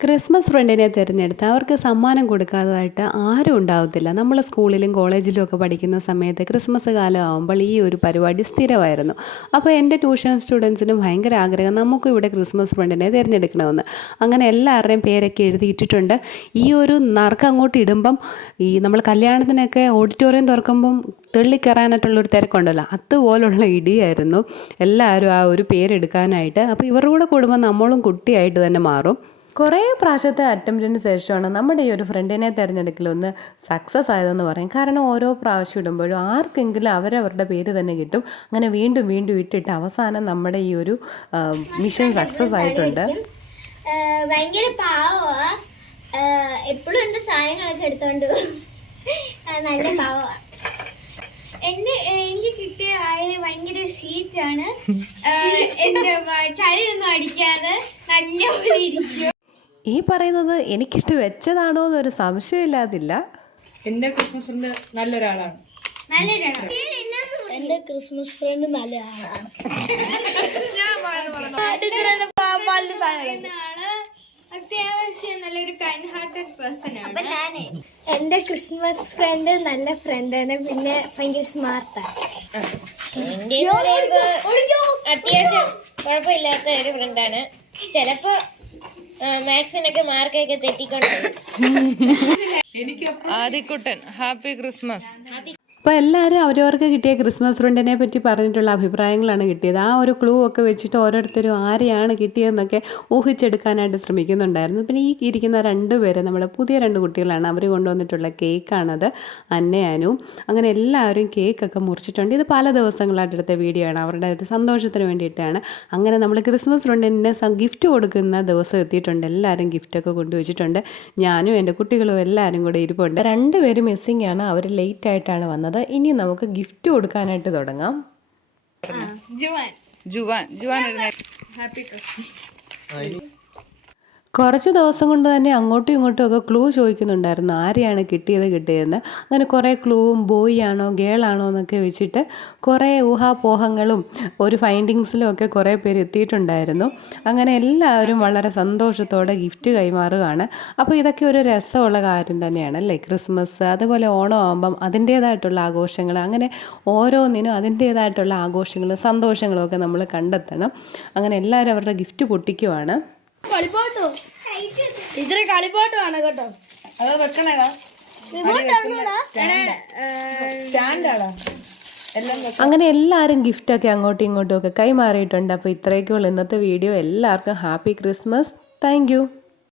Christmas ഫ്രണ്ടിനെ തിരഞ്ഞെടുത്ത് അവർക്ക് സമ്മാനം കൊടുക്കാത്തതായിട്ട് ആരും ഉണ്ടാവത്തില്ല. നമ്മൾ സ്കൂളിലും കോളേജിലും ഒക്കെ പഠിക്കുന്ന സമയത്ത് ക്രിസ്മസ് കാലം ആകുമ്പോൾ ഈ ഒരു പരിപാടി സ്ഥിരമായിരുന്നു. അപ്പോൾ എന്റെ ട്യൂഷൻ സ്റ്റുഡൻസിനും ഭയങ്കര ആഗ്രഹം നമുക്കും ഇവിടെ ക്രിസ്മസ് ഫ്രണ്ടിനെ തിരഞ്ഞെടുക്കണമെന്ന്. അങ്ങനെ എല്ലാവരുടെയും പേരൊക്കെ എഴുതിയിട്ടിട്ടുണ്ട് ഈ ഒരു നറുക്ക് അങ്ങോട്ട് ഇടുമ്പം ഈ നമ്മൾ കല്യാണത്തിനൊക്കെ ഓഡിറ്റോറിയം തുറക്കുമ്പം തെള്ളിക്കയറാനായിട്ടുള്ളൊരു തിരക്കുണ്ടല്ലോ അതുപോലുള്ള ഇടിയായിരുന്നു. എല്ലാവരും ആ ഒരു പേരെടുക്കാനായിട്ട്. അപ്പോൾ ഇവരുടെ കൂടെ കൂടുമ്പോൾ നമ്മളും കുട്ടിയായിട്ട് തന്നെ മാറും. കുറേ പ്രാവശ്യത്തെ അറ്റംപ്റ്റിന് ശേഷമാണ് നമ്മുടെ ഈ ഒരു ഫ്രണ്ടിനെ തിരഞ്ഞെടുക്കലൊന്ന് സക്സസ് ആയതെന്ന് പറയും കാരണം ഓരോ പ്രാവശ്യം ഇടുമ്പോഴും ആർക്കെങ്കിലും അവരവരുടെ പേര് തന്നെ കിട്ടും. അങ്ങനെ വീണ്ടും വീണ്ടും ഇട്ടിട്ട് അവസാനം നമ്മുടെ ഈ ഒരു മിഷൻ സക്സസ് ആയിട്ടുണ്ട്. ഭയങ്കര പാവമാ എപ്പോഴും എന്റെ സാധനങ്ങളൊക്കെ എടുത്തോണ്ട് നല്ല പാവമാ എനിക്ക് കിട്ടിയ ആയ ഭയങ്കര സ്വീറ്റ് ആണ്. എന്റെ ചളിയൊന്നും അടിക്കാതെ നല്ല പോലെ ഇരിക്കും. ഈ പറയുന്നത് എനിക്കിട്ട് വെച്ചതാണോ എന്നൊരു സംശയമില്ലാതില്ല. എന്റെ ക്രിസ്മസ് ഫ്രണ്ട് നല്ലൊരാളാണ്. എന്റെ ക്രിസ്മസ് ഫ്രണ്ട് നല്ല ആളാണ് അത്യാവശ്യം നല്ലൊരു കൈൻഡ് ഹാർട്ടഡ് പേഴ്സൺ ആണ് എന്റെ ക്രിസ്മസ് ഫ്രണ്ട് നല്ല ഫ്രണ്ട് ആണ്. പിന്നെ ഭയങ്കര സ്മാർട്ടാണ് അത്യാവശ്യം കുഴപ്പമില്ലാത്ത ഒരു ഫ്രണ്ടാണ് ചിലപ്പോ മാത്സിനൊക്കെ മാർക്കൊക്കെ തെറ്റിക്കൊണ്ട് ആദിക്കുട്ടൻ ഹാപ്പി ക്രിസ്മസ്. അപ്പോൾ എല്ലാവരും അവരവർക്ക് കിട്ടിയ ക്രിസ്മസ് ഫ്രണ്ടിനെ പറ്റി പറഞ്ഞിട്ടുള്ള അഭിപ്രായങ്ങളാണ് കിട്ടിയത്. ആ ഒരു ക്ലൂ ഒക്കെ വെച്ചിട്ട് ഓരോരുത്തരും ആരെയാണ് കിട്ടിയതെന്നൊക്കെ ഊഹിച്ചെടുക്കാനായിട്ട് ശ്രമിക്കുന്നുണ്ടായിരുന്നു. പിന്നെ ഈ ഇരിക്കുന്ന രണ്ട് പേര് നമ്മുടെ പുതിയ രണ്ട് കുട്ടികളാണ് അവർ കൊണ്ടുവന്നിട്ടുള്ള കേക്കാണത് അന്നയാനും അങ്ങനെ എല്ലാവരും കേക്കൊക്കെ മുറിച്ചിട്ടുണ്ട്. ഇത് പല ദിവസങ്ങളായിട്ട് എടുത്ത വീഡിയോ ആണ്. അവരുടെ ഒരു സന്തോഷത്തിന് വേണ്ടിയിട്ടാണ്. അങ്ങനെ നമ്മൾ ക്രിസ്മസ് ഫ്രണ്ടിന് ഗിഫ്റ്റ് കൊടുക്കുന്ന ദിവസം എത്തിയിട്ടുണ്ട്. എല്ലാവരും ഗിഫ്റ്റൊക്കെ കൊണ്ടുവച്ചിട്ടുണ്ട്. ഞാനും എന്റെ കുട്ടികളും എല്ലാവരും കൂടെ ഇരിപ്പുണ്ട്. രണ്ടുപേരും മിസ്സിംഗ് ആണ്. അവർ ലേറ്റ് ആയിട്ടാണ് വന്നത്. ഇനി നമുക്ക് ഗിഫ്റ്റ് കൊടുക്കാനായിട്ട് തുടങ്ങാം. Juan. Juan Juan happy Christmas. കുറച്ച് ദിവസം കൊണ്ട് തന്നെ അങ്ങോട്ടും ഇങ്ങോട്ടും ഒക്കെ ക്ലൂ ചോദിക്കുന്നുണ്ടായിരുന്നു. ആരെയാണ് കിട്ടിയത് കിട്ടിയതെന്ന്. അങ്ങനെ കുറേ ക്ലൂവും ബോയ് ആണോ ഗേൾ ആണോ എന്നൊക്കെ വെച്ചിട്ട് കുറേ ഊഹാപോഹങ്ങളും ഒരു ഫൈൻഡിങ്സിലും ഒക്കെ കുറേ പേര് എത്തിയിട്ടുണ്ടായിരുന്നു. അങ്ങനെ എല്ലാവരും വളരെ സന്തോഷത്തോടെ ഗിഫ്റ്റ് കൈമാറുകയാണ്. അപ്പോൾ ഇതൊക്കെ ഒരു രസമുള്ള കാര്യം തന്നെയാണ് അല്ലേ? ക്രിസ്മസ് അതുപോലെ ഓണം ആകുമ്പം അതിന്റേതായിട്ടുള്ള ആഘോഷങ്ങൾ അങ്ങനെ ഓരോന്നിനും അതിന്റേതായിട്ടുള്ള ആഘോഷങ്ങളും സന്തോഷങ്ങളും ഒക്കെ നമ്മൾ കണ്ടെത്തണം. അങ്ങനെ എല്ലാവരും അവരുടെ ഗിഫ്റ്റ് പൊട്ടിക്കുവാണ്. കളിപ്പാട്ടോ? ഇത്ര കളിപ്പാട്ടമാണ് കേട്ടോ. അത് വെക്കണേടാ സ്റ്റാൻഡാടാ. അങ്ങനെ എല്ലാവരും ഗിഫ്റ്റൊക്കെ അങ്ങോട്ടും ഇങ്ങോട്ടും ഒക്കെ കൈമാറിയിട്ടുണ്ട്. അപ്പോൾ ഇത്രയൊക്കെയുള്ള ഇന്നത്തെ വീഡിയോ എല്ലാവർക്കും ഹാപ്പി ക്രിസ്മസ് താങ്ക്